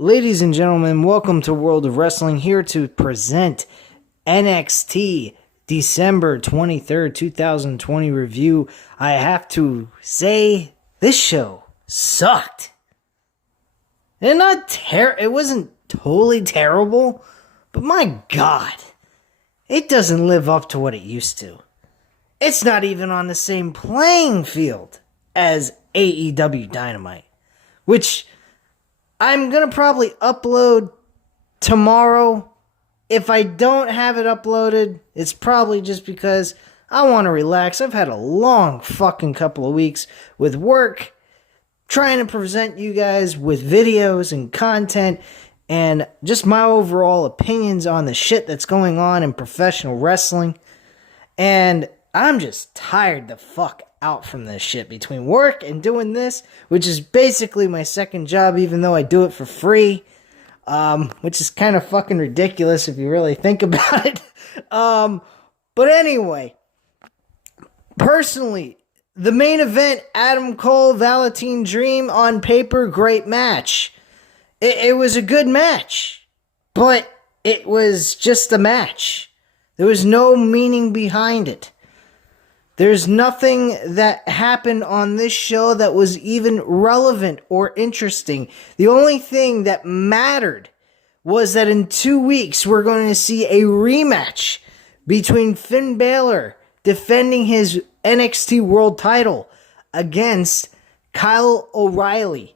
Ladies and gentlemen, welcome to World of Wrestling, here to present NXT December 23rd, 2020 review. I have to say, this show sucked. And it wasn't totally terrible, but my God, it doesn't live up to what it used to. It's not even on the same playing field as AEW Dynamite, which I'm going to probably upload tomorrow. If I don't have it uploaded, it's probably just because I want to relax. I've had a long fucking couple of weeks with work, trying to present you guys with videos and content and just my overall opinions on the shit that's going on in professional wrestling. And I'm just tired the fuck out from this shit between work and doing this, which is basically my second job, even though I do it for free, which is kind of fucking ridiculous if you really think about it. But anyway, personally, the main event, Adam Cole, Velveteen Dream, on paper, great match. It was a good match, but it was just a match. There was no meaning behind it. There's nothing that happened on this show that was even relevant or interesting. The only thing that mattered was that in 2 weeks, we're going to see a rematch between Finn Balor defending his NXT World title against Kyle O'Reilly.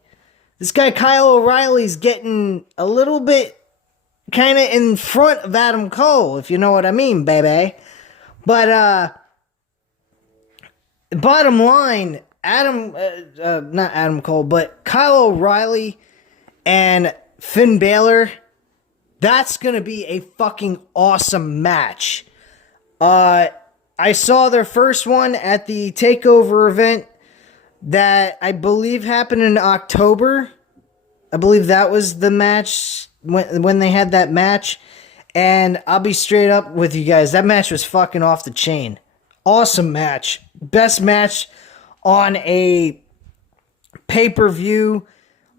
This guy, Kyle O'Reilly's getting a little bit kind of in front of Adam Cole, if you know what I mean, baby. But, bottom line, not Adam Cole, but Kyle O'Reilly and Finn Balor, that's going to be a fucking awesome match. I saw their first one at the TakeOver event that I believe happened in October. I believe that was the match when they had that match. And I'll be straight up with you guys. That match was fucking off the chain. Awesome match. Best match on a pay-per-view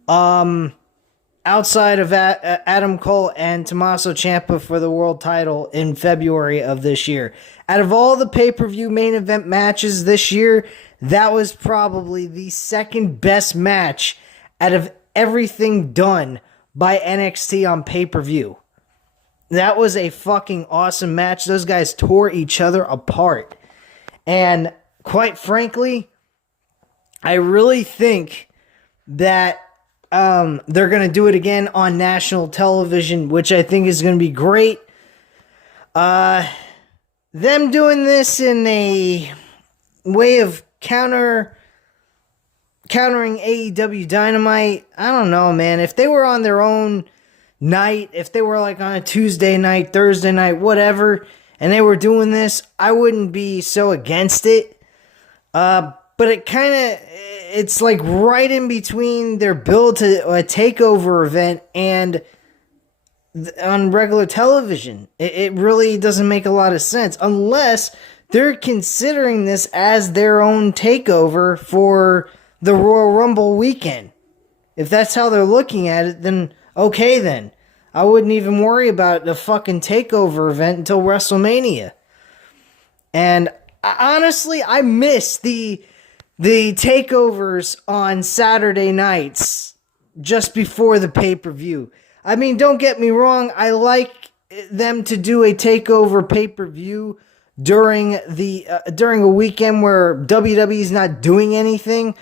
outside of Adam Cole and Tommaso Ciampa for the world title in February of this year. Out of all the pay-per-view main event matches this year, that was probably the second best match out of everything done by NXT on pay-per-view. That was a fucking awesome match. Those guys tore each other apart. And quite frankly, I really think that they're going to do it again on national television, which I think is going to be great. Them doing this in a way of countering AEW Dynamite, I don't know, man. If they were on their own night, if they were like on a Tuesday night, Thursday night, whatever, and they were doing this, I wouldn't be so against it. But it's like right in between their build to a TakeOver event and on regular television. It really doesn't make a lot of sense unless they're considering this as their own TakeOver for the Royal Rumble weekend. If that's how they're looking at it, then okay then. I wouldn't even worry about the fucking TakeOver event until WrestleMania. And honestly, I miss the takeovers on Saturday nights just before the pay-per-view. I mean, don't get me wrong, I like them to do a takeover pay-per-view during a weekend where WWE's not doing anything.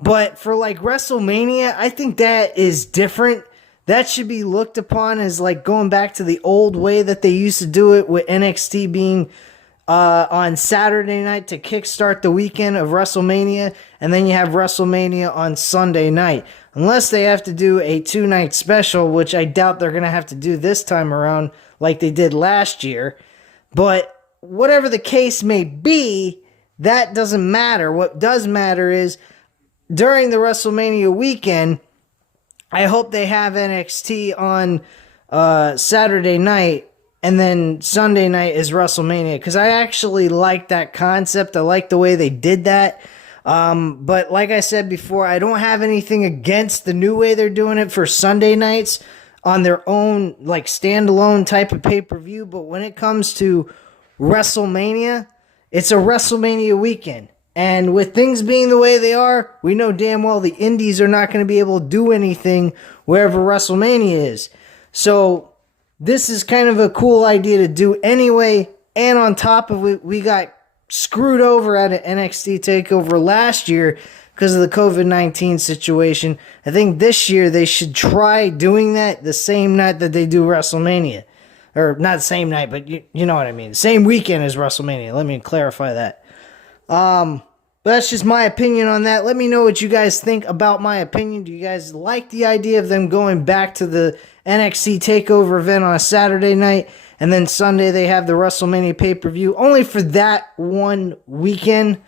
But for like WrestleMania, I think that is different. That should be looked upon as like going back to the old way that they used to do it, with NXT being on Saturday night to kickstart the weekend of WrestleMania, and then you have WrestleMania on Sunday night. Unless they have to do a 2-night special, which I doubt they're going to have to do this time around like they did last year. But whatever the case may be, that doesn't matter. What does matter is during the WrestleMania weekend, I hope they have NXT on Saturday night, and then Sunday night is WrestleMania, because I actually like that concept. I like the way they did that. But like I said before, I don't have anything against the new way they're doing it for Sunday nights on their own, like, standalone type of pay-per-view. But when it comes to WrestleMania, it's a WrestleMania weekend. And with things being the way they are, we know damn well the indies are not going to be able to do anything wherever WrestleMania is. So this is kind of a cool idea to do anyway. And on top of it, we got screwed over at an NXT TakeOver last year because of the COVID-19 situation. I think this year they should try doing that the same night that they do WrestleMania. Or not the same night, but you know what I mean. Same weekend as WrestleMania. Let me clarify that. But that's just my opinion on that. Let me know what you guys think about my opinion. Do you guys like the idea of them going back to the NXT TakeOver event on a Saturday night, and then Sunday they have the WrestleMania pay-per-view only for that one weekend?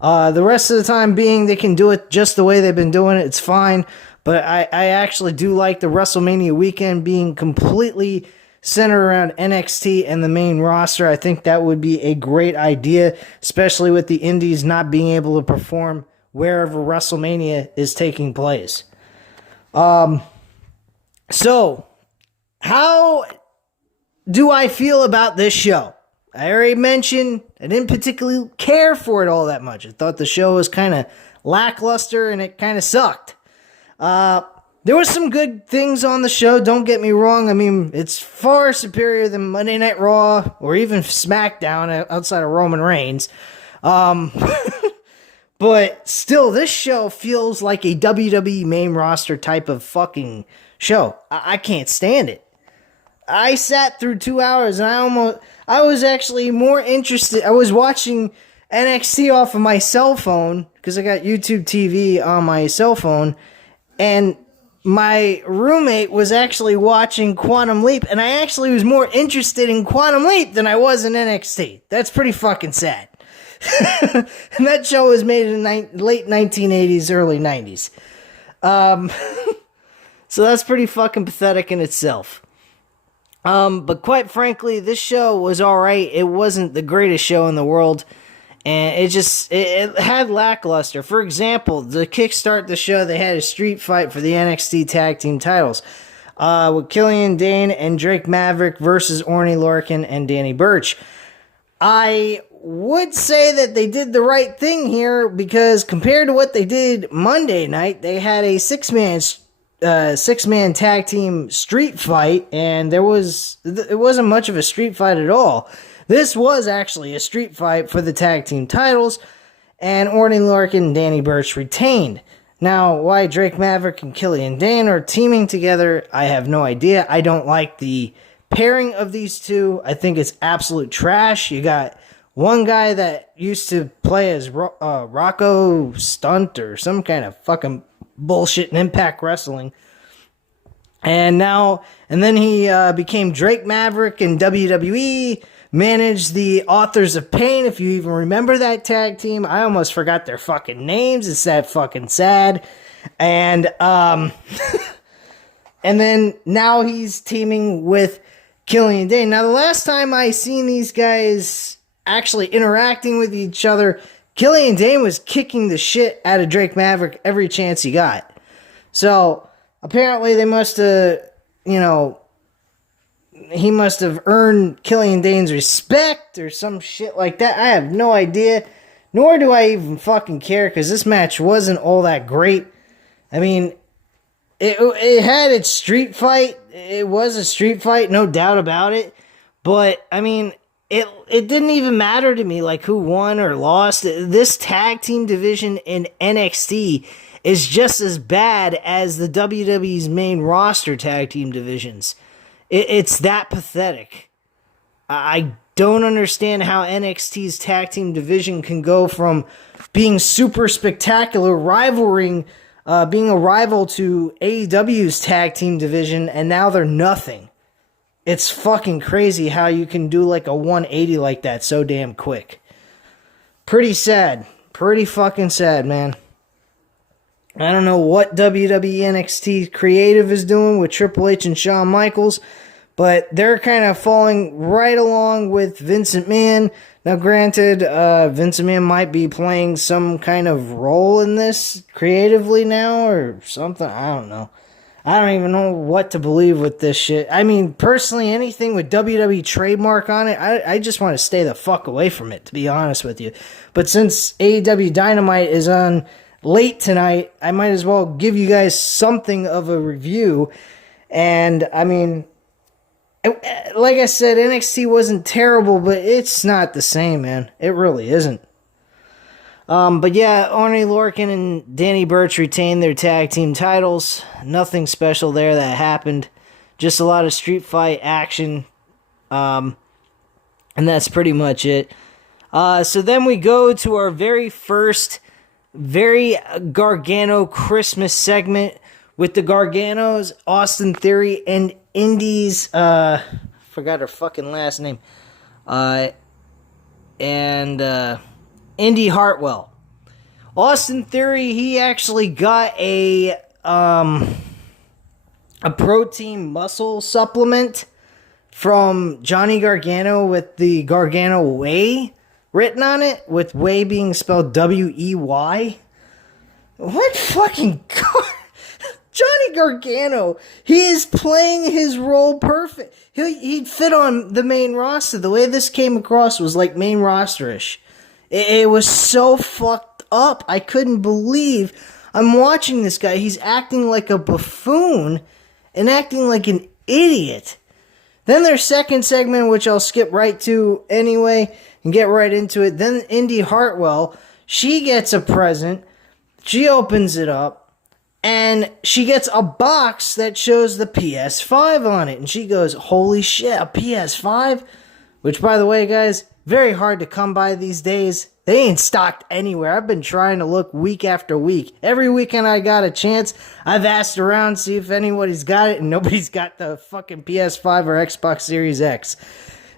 The rest of the time being, they can do it just the way they've been doing it. It's fine. But I actually do like the WrestleMania weekend being completely centered around NXT and the main roster. I think that would be a great idea, especially with the indies not being able to perform wherever WrestleMania is taking place. So, how do I feel about this show? I already mentioned I didn't particularly care for it all that much. I thought the show was kind of lackluster and it kind of sucked. There was some good things on the show, don't get me wrong. I mean, it's far superior than Monday Night Raw or even SmackDown outside of Roman Reigns. But still, this show feels like a WWE main roster type of fucking show. I can't stand it. I sat through 2 hours and I was actually more interested. I was watching NXT off of my cell phone because I got YouTube TV on my cell phone, and my roommate was actually watching Quantum Leap, and I actually was more interested in Quantum Leap than I was in NXT. That's pretty fucking sad. And that show was made in the late 1980s, early 90s. So that's pretty fucking pathetic in itself. But quite frankly, this show was alright. It wasn't the greatest show in the world. And it had lackluster. For example, to kickstart the show, they had a street fight for the NXT Tag Team titles. With Killian Dane and Drake Maverick versus Orny Lorcan and Danny Burch. I would say that they did the right thing here, because compared to what they did Monday night, they had a six-man tag team street fight, and it wasn't much of a street fight at all. This was actually a street fight for the tag team titles, and Orny Lorcan and Danny Burch retained. Now, why Drake Maverick and Killian Dane are teaming together, I have no idea. I don't like the pairing of these two. I think it's absolute trash. You got one guy that used to play as Rocco Stunt or some kind of fucking bullshit in Impact Wrestling. And then he became Drake Maverick in WWE, managed the Authors of Pain, if you even remember that tag team. I almost forgot their fucking names. It's that fucking sad. And and then now he's teaming with Killian Dane. Now, the last time I seen these guys actually interacting with each other, Killian Dane was kicking the shit out of Drake Maverick every chance he got. So apparently they must have, he must have earned Killian Dane's respect or some shit like that. I have no idea. Nor do I even fucking care, because this match wasn't all that great. I mean, it had its street fight. It was a street fight, no doubt about it. But, I mean, it didn't even matter to me, like, who won or lost. This tag team division in NXT is just as bad as the WWE's main roster tag team divisions. It's that pathetic. I don't understand how NXT's tag team division can go from being super spectacular, being a rival to AEW's tag team division, and now they're nothing. It's fucking crazy how you can do like a 180 like that so damn quick. Pretty sad. Pretty fucking sad, man. I don't know what WWE NXT creative is doing with Triple H and Shawn Michaels, But they're kind of falling right along with Vincent Mann. Now, granted, Vincent Mann might be playing some kind of role in this creatively now or something. I don't know. I don't even know what to believe with this shit. I mean, personally, anything with WWE trademark on it, I just want to stay the fuck away from it, to be honest with you. But since AEW Dynamite is on late tonight, I might as well give you guys something of a review. And, I mean, like I said, NXT wasn't terrible, but it's not the same, man. It really isn't. But yeah, Oney Lorcan and Danny Burch retained their tag team titles. Nothing special there that happened. Just a lot of street fight action. And that's pretty much it. So then we go to our very first, very Gargano Christmas segment with the Garganos, Austin Theory, and Indy's, forgot her fucking last name, Indy Hartwell. Austin Theory, he actually got a protein muscle supplement from Johnny Gargano with the Gargano Whey written on it, with Whey being spelled W-E-Y. What fucking Johnny Gargano, he is playing his role perfect. He'd fit on the main roster. The way this came across was like main roster-ish. It was so fucked up. I couldn't believe I'm watching this guy. He's acting like a buffoon and acting like an idiot. Then their second segment, which I'll skip right to anyway and get right into it. Then Indy Hartwell, she gets a present. She opens it up. And she gets a box that shows the PS5 on it. And she goes, holy shit, a PS5? Which, by the way, guys, very hard to come by these days. They ain't stocked anywhere. I've been trying to look week after week. Every weekend I got a chance, I've asked around, see if anybody's got it, and nobody's got the fucking PS5 or Xbox Series X.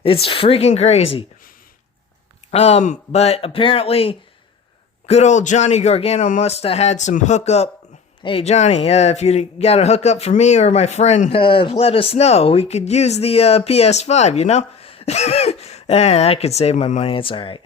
It's freaking crazy. But apparently, good old Johnny Gargano must have had some hookup. Hey, Johnny, if you got a hookup for me or my friend, let us know. We could use the PS5, you know? I could save my money. It's all right.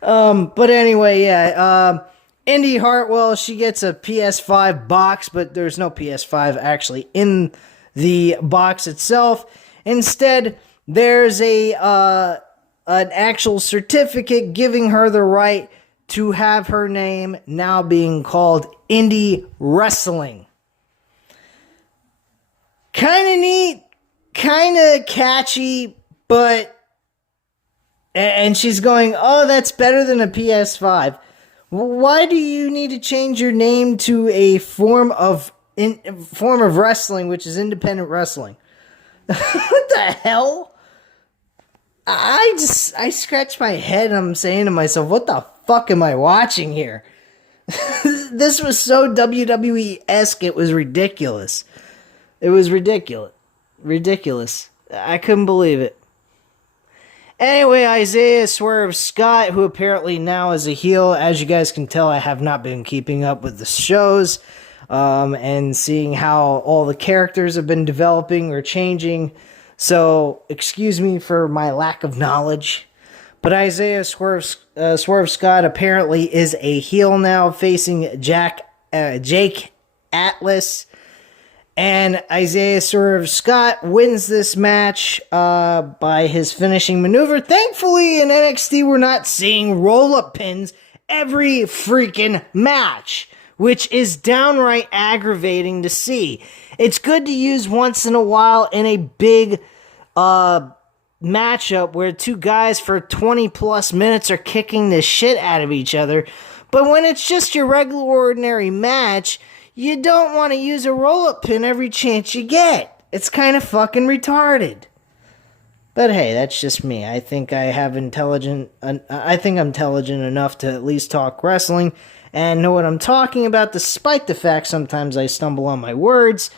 But anyway, yeah. Indy Hartwell, she gets a PS5 box, but there's no PS5 actually in the box itself. Instead, there's an actual certificate giving her the right to have her name now being called Indie Wrestling. Kind of neat, kind of catchy, but... And she's going, oh, that's better than a PS5. Why do you need to change your name to a form of wrestling, which is independent wrestling? What the hell? I scratch my head and I'm saying to myself, what the fuck am I watching here? This was so WWE-esque, it was ridiculous. It was ridiculous. Ridiculous. I couldn't believe it. Anyway, Isaiah Swerve Scott, who apparently now is a heel. As you guys can tell, I have not been keeping up with the shows and seeing how all the characters have been developing or changing. So, excuse me for my lack of knowledge. But Isaiah Swerve Scott apparently is a heel now, facing Jake Atlas. And Isaiah Swerve Scott wins this match by his finishing maneuver. Thankfully, in NXT, we're not seeing roll-up pins every freaking match, which is downright aggravating to see. It's good to use once in a while in a big matchup where two guys for 20 plus minutes are kicking the shit out of each other. But when it's just your regular ordinary match, you don't want to use a roll-up pin every chance you get. It's kind of fucking retarded. But hey, that's just me. I think I'm intelligent enough to at least talk wrestling and know what I'm talking about, despite the fact sometimes I stumble on my words.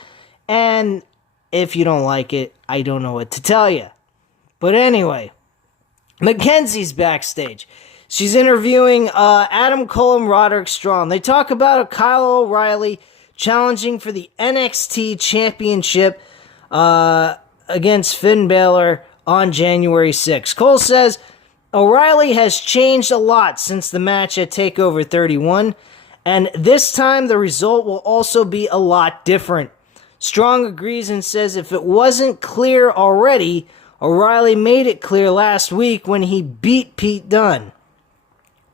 And if you don't like it, I don't know what to tell you. But anyway, Mackenzie's backstage. She's interviewing Adam Cole and Roderick Strong. They talk about Kyle O'Reilly challenging for the NXT Championship against Finn Balor on January 6th. Cole says O'Reilly has changed a lot since the match at TakeOver 31, and this time the result will also be a lot different. Strong agrees and says if it wasn't clear already, O'Reilly made it clear last week when he beat Pete Dunne.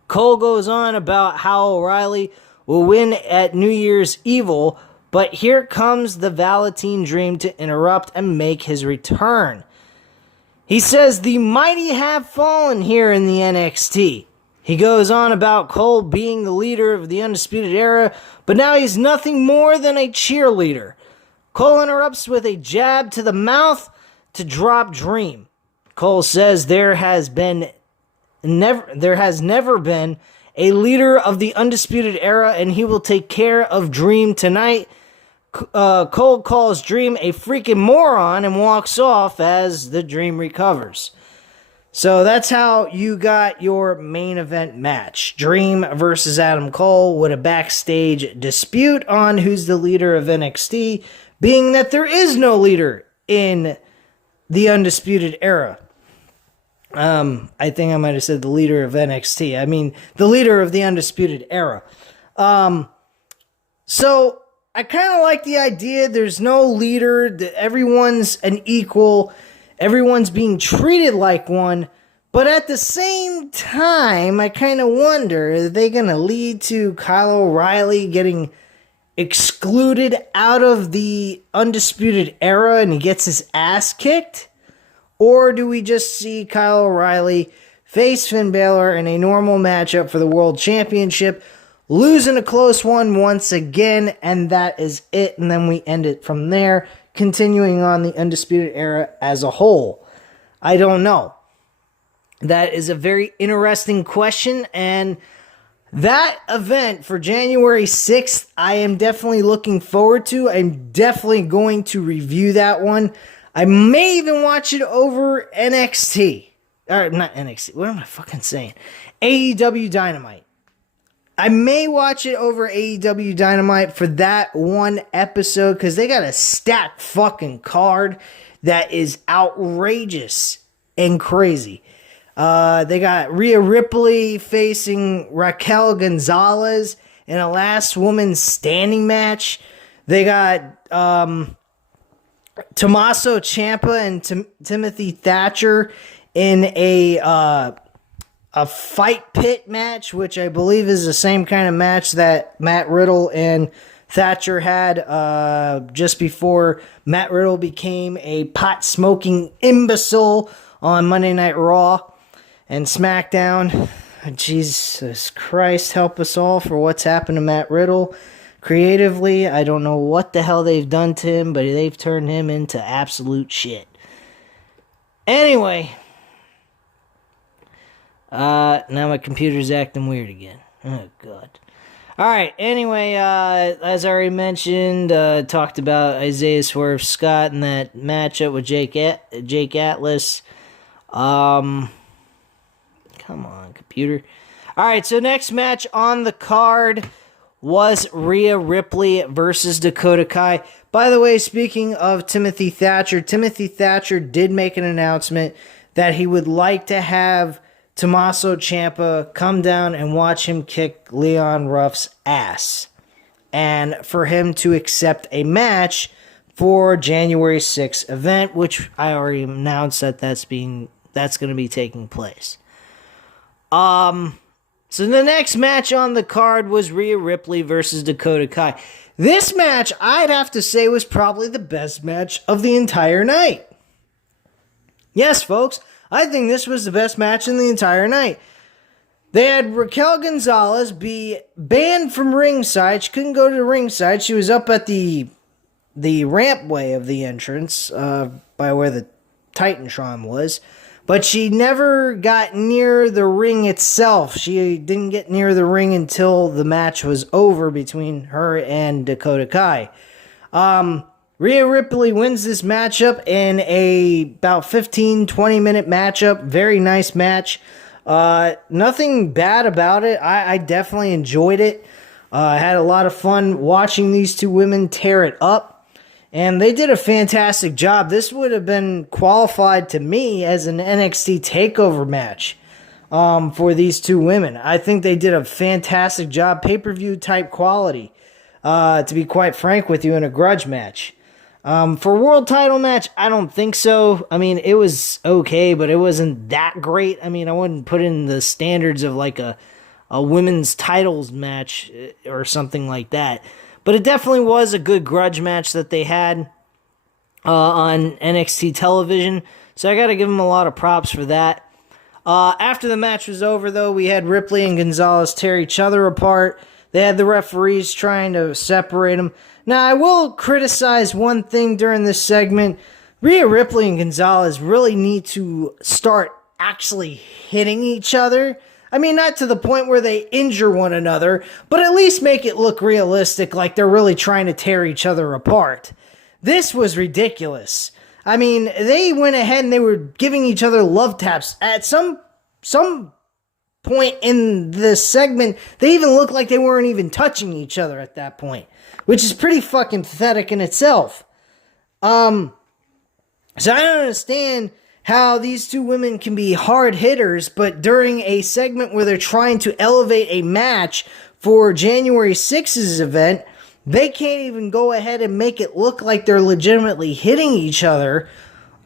Cole goes on about how O'Reilly will win at New Year's Evil, but here comes the Velveteen Dream to interrupt and make his return. He says the mighty have fallen here in the NXT. He goes on about Cole being the leader of the Undisputed Era, but now he's nothing more than a cheerleader. Cole interrupts with a jab to the mouth to drop Dream. Cole says there has never been a leader of the Undisputed Era, and he will take care of Dream tonight. Cole calls Dream a freaking moron and walks off as the Dream recovers. So that's how you got your main event match. Dream versus Adam Cole with a backstage dispute on who's the leader of NXT, being that there is no leader in the Undisputed Era. I think I might have said the leader of NXT. I mean, the leader of the Undisputed Era. So I kind of like the idea. There's no leader. Everyone's an equal. Everyone's being treated like one. But at the same time, I kind of wonder, are they going to lead to Kyle O'Reilly getting excluded out of the Undisputed Era and he gets his ass kicked? Or do we just see Kyle O'Reilly face Finn Balor in a normal matchup for the World Championship, losing a close one once again, and that is it, and then we end it from there, continuing on the Undisputed Era as a whole? I don't know. That is a very interesting question, and that event for January 6th, I am definitely looking forward to. I'm definitely going to review that one. I may even watch it over NXT. Or, not NXT. What am I fucking saying? AEW Dynamite. I may watch it over AEW Dynamite for that one episode because they got a stacked fucking card that is outrageous and crazy. They got Rhea Ripley facing Raquel Gonzalez in a last woman standing match. They got Tommaso Ciampa and Timothy Thatcher in a fight pit match, which I believe is the same kind of match that Matt Riddle and Thatcher had just before Matt Riddle became a pot-smoking imbecile on Monday Night Raw and SmackDown. Jesus Christ, help us all for what's happened to Matt Riddle. Creatively, I don't know what the hell they've done to him, but they've turned him into absolute shit. Anyway, now my computer's acting weird again. Oh, God. Alright, anyway, as I already mentioned, talked about Isaiah Swerve Scott in that matchup with Jake Atlas. Come on, computer. Alright, so next match on the card was Rhea Ripley versus Dakota Kai. By the way, speaking of Timothy Thatcher did make an announcement that he would like to have Tommaso Ciampa come down and watch him kick Leon Ruff's ass, and for him to accept a match for January 6th event, which I already announced that that's going to be taking place. So the next match on the card was Rhea Ripley versus Dakota Kai. This match, I'd have to say, was probably the best match of the entire night. Yes, folks, I think this was the best match in the entire night. They had Raquel Gonzalez be banned from ringside. She couldn't go to the ringside. She was up at the rampway of the entrance by where the Titantron was. But she never got near the ring itself. She didn't get near the ring until the match was over between her and Dakota Kai. Rhea Ripley wins this matchup in a about 15-20 minute matchup. Very nice match. Nothing bad about it. I definitely enjoyed it. I had a lot of fun watching these two women tear it up. And they did a fantastic job. This would have been qualified to me as an NXT TakeOver match for these two women. I think they did a fantastic job, pay-per-view type quality, to be quite frank with you, in a grudge match. For world title match, I don't think so. I mean, it was okay, but it wasn't that great. I mean, I wouldn't put in the standards of like a women's titles match or something like that. But it definitely was a good grudge match that they had on NXT television. So I got to give them a lot of props for that. After the match was over, though, we had Ripley and Gonzalez tear each other apart. They had the referees trying to separate them. Now, I will criticize one thing during this segment. Rhea Ripley and Gonzalez really need to start actually hitting each other. I mean, not to the point where they injure one another, but at least make it look realistic, like they're really trying to tear each other apart. This was ridiculous. I mean, they went ahead and they were giving each other love taps. At some point in this segment, they even looked like they weren't even touching each other at that point, which is pretty fucking pathetic in itself. So I don't understand how these two women can be hard hitters, but during a segment where they're trying to elevate a match for January 6th's event, they can't even go ahead and make it look like they're legitimately hitting each other,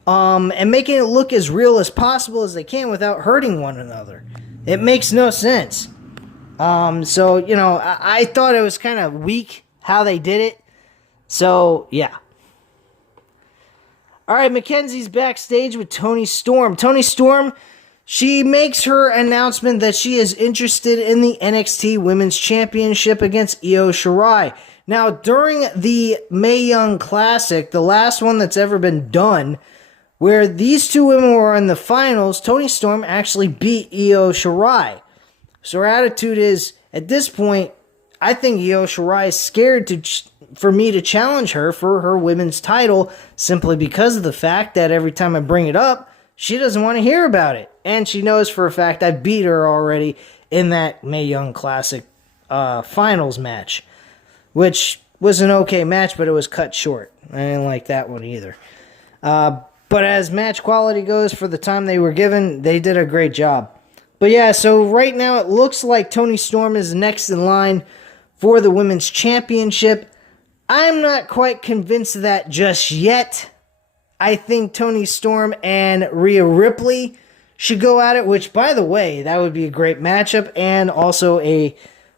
and making it look as real as possible as they can without hurting one another. It makes no sense. So, you know, I thought it was kind of weak how they did it. So, yeah. All right, Mackenzie's backstage with Toni Storm. Toni Storm, she makes her announcement that she is interested in the NXT Women's Championship against Io Shirai. Now, during the Mae Young Classic, the last one that's ever been done, where these two women were in the finals, Toni Storm actually beat Io Shirai. So her attitude is, at this point, I think Io Shirai is scared for me to challenge her for her women's title, simply because of the fact that every time I bring it up, she doesn't want to hear about it. And she knows for a fact I beat her already in that Mae Young Classic finals match, which was an okay match, but it was cut short. I didn't like that one either. But as match quality goes, for the time they were given, they did a great job. But yeah, so right now it looks like Toni Storm is next in line for the Women's Championship. I'm not quite convinced of that just yet. I think Toni Storm and Rhea Ripley should go at it, which, by the way, that would be a great matchup, and also a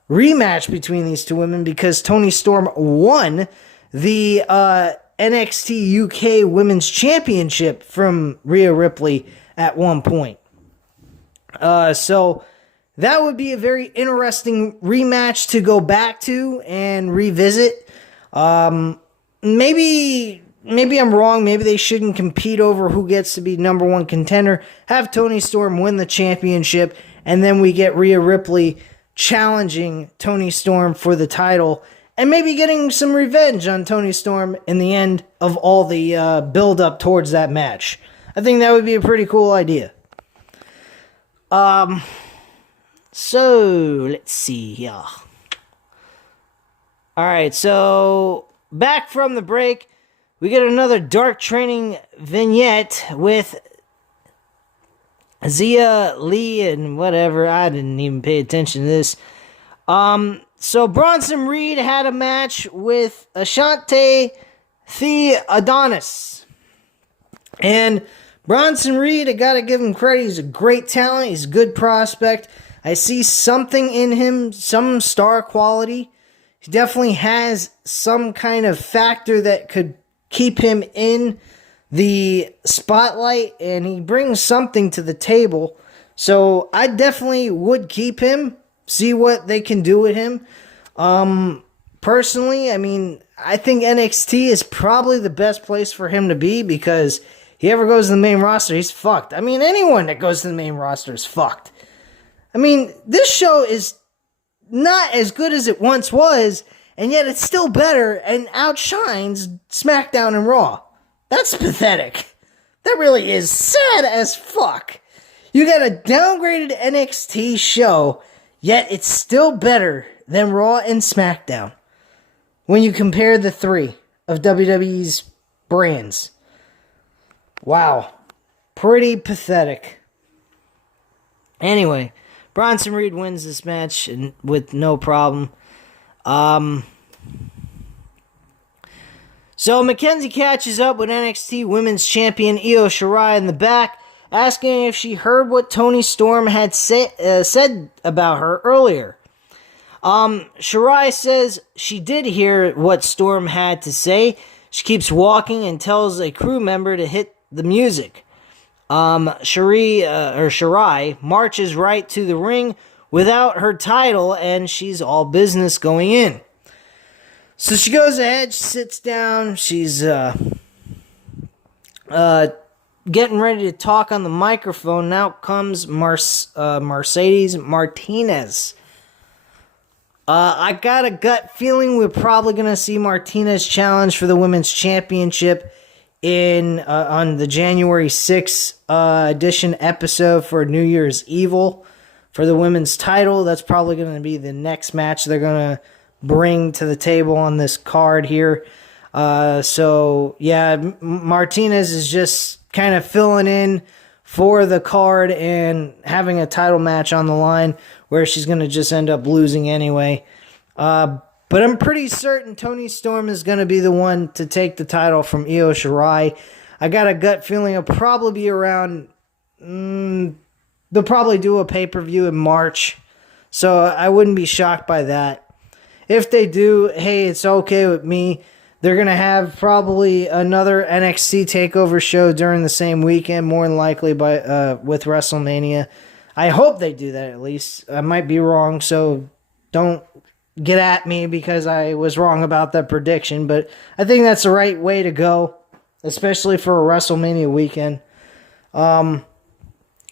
rematch between these two women, because Toni Storm won the NXT UK Women's Championship from Rhea Ripley at one point. So that would be a very interesting rematch to go back to and revisit. Maybe I'm wrong. Maybe they shouldn't compete over who gets to be number one contender. Have Toni Storm win the championship, and then we get Rhea Ripley challenging Toni Storm for the title, and maybe getting some revenge on Toni Storm in the end of all the build-up towards that match. I think that would be a pretty cool idea. So, let's see here. Alright, so back from the break, we get another Dark Training vignette with Zia Lee and whatever. I didn't even pay attention to this. So Bronson Reed had a match with Ashante The Adonis. And Bronson Reed, I gotta give him credit. He's a great talent. He's a good prospect. I see something in him, some star quality. He definitely has some kind of factor that could keep him in the spotlight, and he brings something to the table. So I definitely would keep him, see what they can do with him. Personally, I mean, I think NXT is probably the best place for him to be, because he ever goes to the main roster, he's fucked. I mean, anyone that goes to the main roster is fucked. I mean, this show is not as good as it once was, and yet it's still better and outshines SmackDown and Raw. That's pathetic. That really is sad as fuck. You got a downgraded NXT show, yet it's still better than Raw and SmackDown when you compare the three. of WWE's brands. Wow. Pretty pathetic. Anyway, Bronson Reed wins this match with no problem. So Mackenzie catches up with NXT Women's Champion Io Shirai in the back, asking if she heard what Toni Storm had said about her earlier. Shirai says she did hear what Storm had to say. She keeps walking and tells a crew member to hit the music. Shirai marches right to the ring without her title, and she's all business going in. So she goes ahead, she sits down, she's getting ready to talk on the microphone. Now comes Mercedes Martinez. I got a gut feeling we're probably going to see Martinez challenge for the Women's Championship on the January 6th edition episode for New Year's Evil for the women's title. That's probably going to be the next match they're going to bring to the table on this card here. Martinez is just kind of filling in for the card and having a title match on the line where she's going to just end up losing anyway. But I'm pretty certain Toni Storm is going to be the one to take the title from Io Shirai. I got a gut feeling it'll probably be around... they'll probably do a pay-per-view in March, so I wouldn't be shocked by that. If they do, hey, it's okay with me. They're going to have probably another NXT TakeOver show during the same weekend, more than likely with WrestleMania. I hope they do that at least. I might be wrong, so don't get at me because I was wrong about that prediction. But I think that's the right way to go, especially for a WrestleMania weekend. But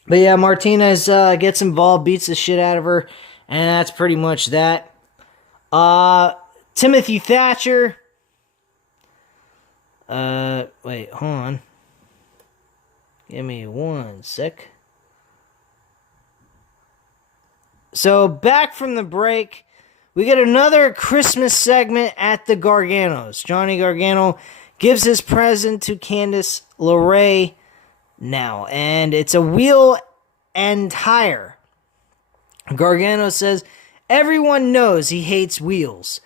yeah, Martinez gets involved, beats the shit out of her, and that's pretty much that. Timothy Thatcher. Wait, hold on. Give me one sec. So, back from the break, we get another Christmas segment at the Garganos. Johnny Gargano gives his present to Candice LeRae now, and it's a wheel and tire. Gargano says everyone knows he hates wheels,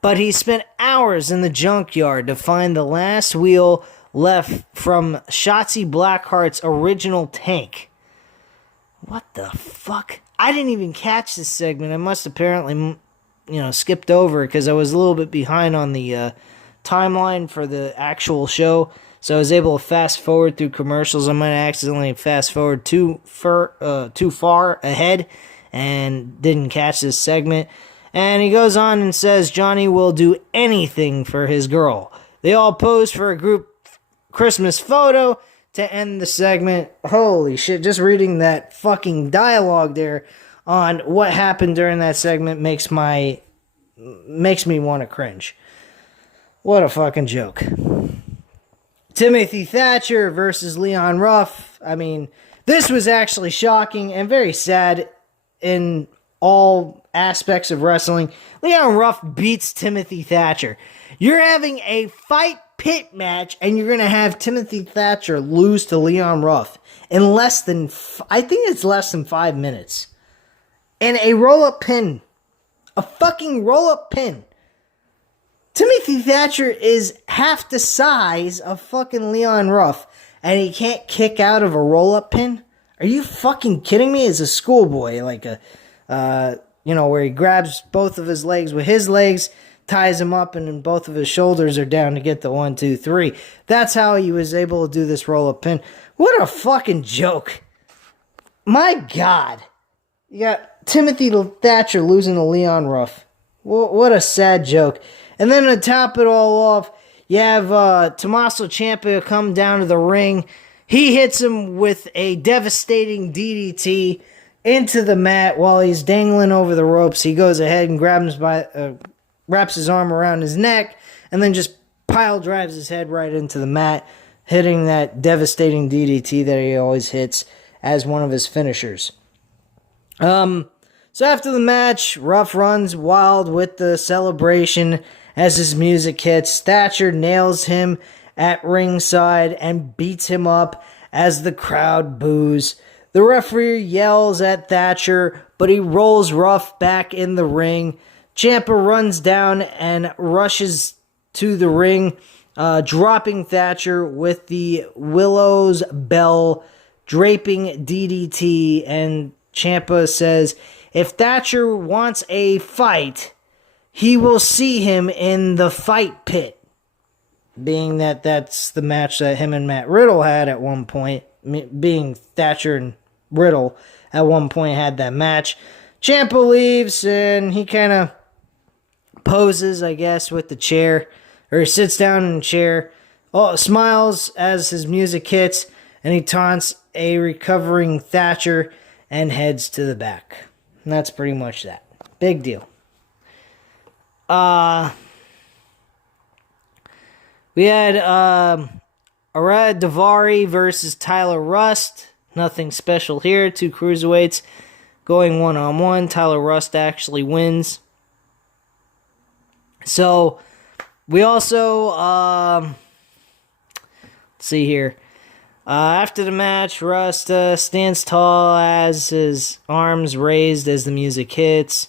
but he spent hours in the junkyard to find the last wheel left from Shotzi Blackheart's original tank. What the fuck? I didn't even catch this segment. I must apparently, skipped over because I was a little bit behind on the timeline for the actual show. So I was able to fast forward through commercials. I might accidentally fast forward too far ahead and didn't catch this segment. And he goes on and says Johnny will do anything for his girl. They all pose for a group Christmas photo to end the segment. Holy shit, just reading that fucking dialogue there on what happened during that segment makes me want to cringe. What a fucking joke. Timothy Thatcher versus Leon Ruff. I mean, this was actually shocking and very sad in all aspects of wrestling. Leon Ruff beats Timothy Thatcher. You're having a fight pit match and you're going to have Timothy Thatcher lose to Leon Ruff in less than 5 minutes. And a roll-up pin. A fucking roll-up pin. Timothy Thatcher is half the size of fucking Leon Ruff, and he can't kick out of a roll-up pin? Are you fucking kidding me? As a schoolboy, like where he grabs both of his legs with his legs, ties him up, and then both of his shoulders are down to get the 1, 2, 3. That's how he was able to do this roll-up pin. What a fucking joke. My God. You got Timothy Thatcher losing to Leon Ruff. What a sad joke. And then to top it all off, you have Tommaso Ciampa come down to the ring. He hits him with a devastating DDT into the mat while he's dangling over the ropes. He goes ahead and wraps his arm around his neck, and then just pile drives his head right into the mat, hitting that devastating DDT that he always hits as one of his finishers. So after the match, Ruff runs wild with the celebration, As his music hits, Thatcher nails him at ringside and beats him up as the crowd boos. The referee yells at Thatcher, but he rolls Ruff back in the ring. Ciampa runs down and rushes to the ring, dropping Thatcher with the Willow's Bell draping DDT, and Ciampa says if Thatcher wants a fight, he will see him in the fight pit. Being that that's the match that him and Matt Riddle had at one point, being Thatcher and Riddle at one point had that match. Ciampa leaves and he kind of poses, I guess, with the chair, or he sits down in the chair, smiles as his music hits, and he taunts a recovering Thatcher and heads to the back. And that's pretty much that. Big deal. We had Arad Davari versus Tyler Rust. Nothing special here. Two cruiserweights going one-on-one. Tyler Rust actually wins. So, we also, let's see here. After the match, Rust stands tall as his arms raised as the music hits.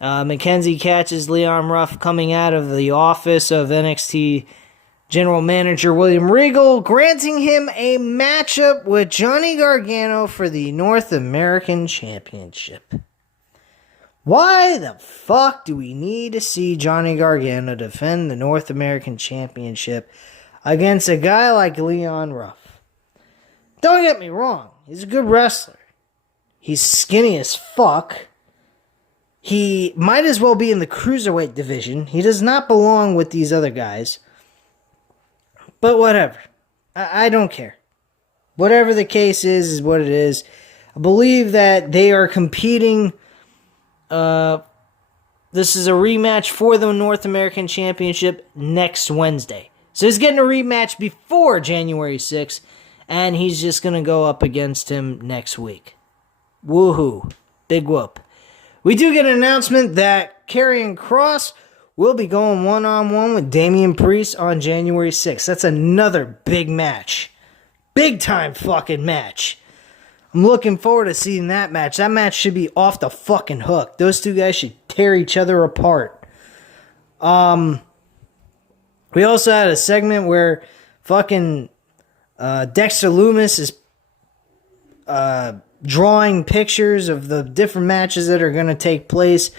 Mackenzie catches Leon Ruff coming out of the office of NXT General Manager William Regal, granting him a matchup with Johnny Gargano for the North American Championship. Why the fuck do we need to see Johnny Gargano defend the North American Championship against a guy like Leon Ruff? Don't get me wrong, he's a good wrestler. He's skinny as fuck. He might as well be in the cruiserweight division. He does not belong with these other guys. But whatever. I don't care. Whatever the case is what it is. I believe that they are competing. This is a rematch for the North American Championship next Wednesday. So he's getting a rematch before January 6th. And he's just going to go up against him next week. Woohoo. Big whoop. We do get an announcement that Karrion Kross will be going one-on-one with Damian Priest on January 6th. That's another big match. Big time fucking match. I'm looking forward to seeing that match. That match should be off the fucking hook. Those two guys should tear each other apart. We also had a segment where fucking Dexter Lumis is drawing pictures of the different matches that are going to take place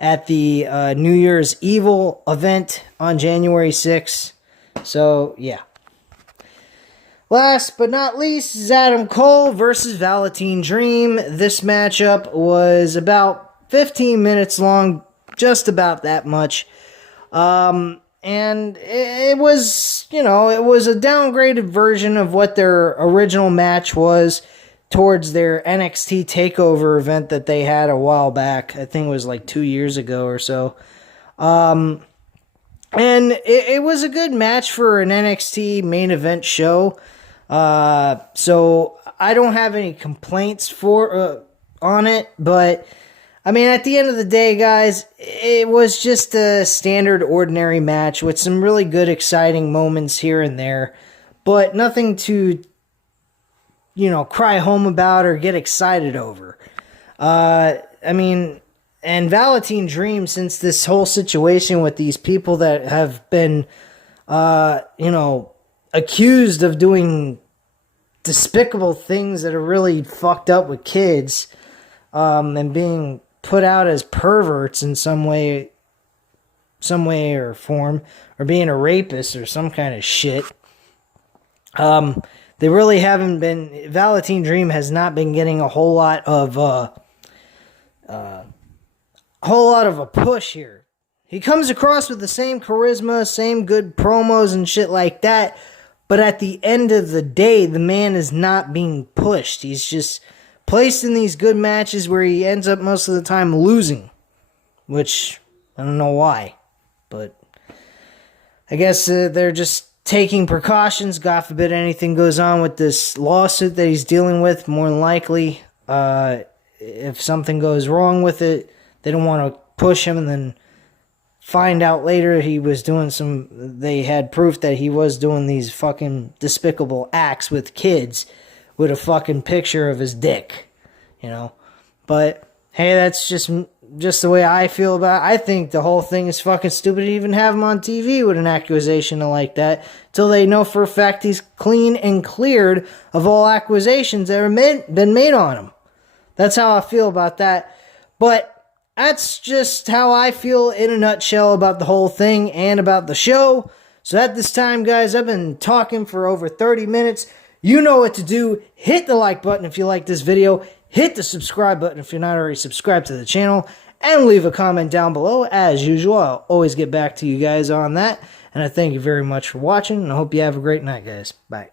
at the New Year's Evil event on January 6th. So, yeah. Last but not least is Adam Cole versus Velveteen Dream. This matchup was about 15 minutes long, just about that much. And it was, it was a downgraded version of what their original match was towards their NXT TakeOver event that they had a while back. I think it was like 2 years ago or so. And it was a good match for an NXT main event show. So I don't have any complaints on it, but I mean, at the end of the day, guys, it was just a standard ordinary match with some really good exciting moments here and there, but nothing to cry home about or get excited over. I mean, and Velveteen Dream, since this whole situation with these people that have been, accused of doing despicable things that are really fucked up with kids, and being put out as perverts in some way or form, or being a rapist or some kind of shit. They really haven't been. Velveteen Dream has not been getting a whole lot of a push here. He comes across with the same charisma, same good promos and shit like that, but at the end of the day, the man is not being pushed. He's just placed in these good matches where he ends up most of the time losing, which I don't know why, but I guess they're just taking precautions. God forbid anything goes on with this lawsuit that he's dealing with. More than likely, if something goes wrong with it, they don't want to push him and then find out later he was doing they had proof that he was doing these fucking despicable acts with kids with a fucking picture of his dick, you know. But hey, that's just the way I feel about it. I think the whole thing is fucking stupid to even have him on TV with an accusation like that till they know for a fact he's clean and cleared of all accusations that have been made on him. That's how I feel about that. But that's just how I feel in a nutshell about the whole thing and about the show. So at this time, guys, I've been talking for over 30 minutes. You know what to do. Hit the like button if you like this video. Hit the subscribe button if you're not already subscribed to the channel. And leave a comment down below. As usual, I'll always get back to you guys on that. And I thank you very much for watching. And I hope you have a great night, guys. Bye.